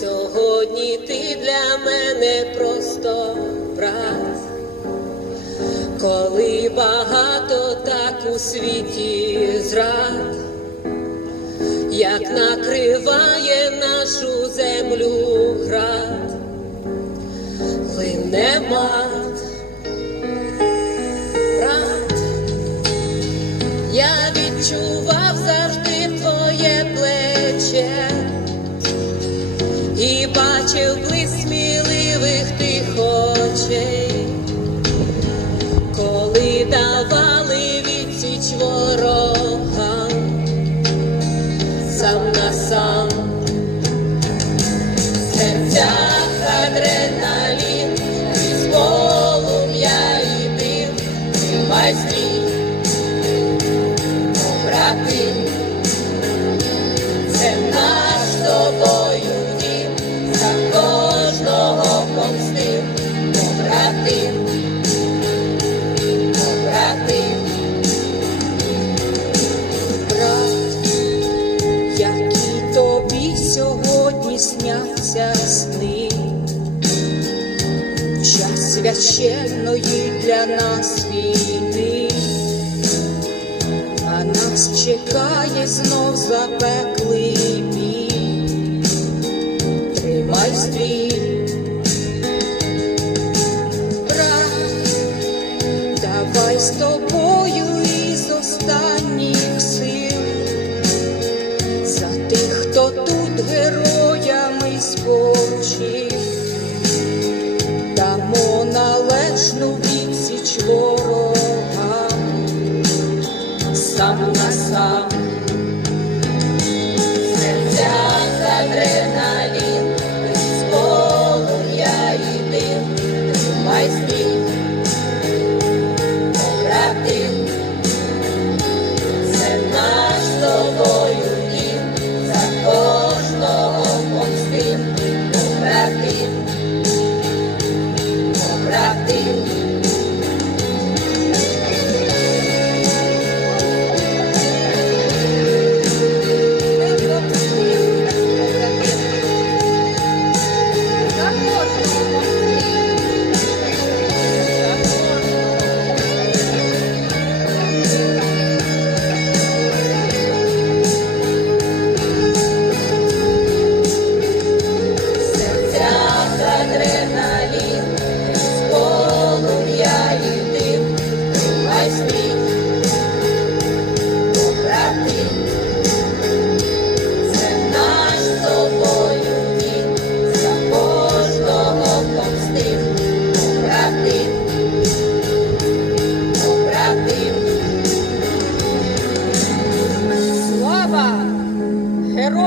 Сьогодні ти для мене просто брат, коли багато так у світі зрад, як накриває нашу землю град, лине мат, я відчував і бачив блиск сміливих тих очей, коли давали відсіч ворогам сам на сам. В серцях адреналін, із полум'я і дим, тримай стрій, священної для нас війни а нас чекає знов запеклий бій. Тримай стрій, брат, давай з тобою сам на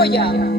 Yeah.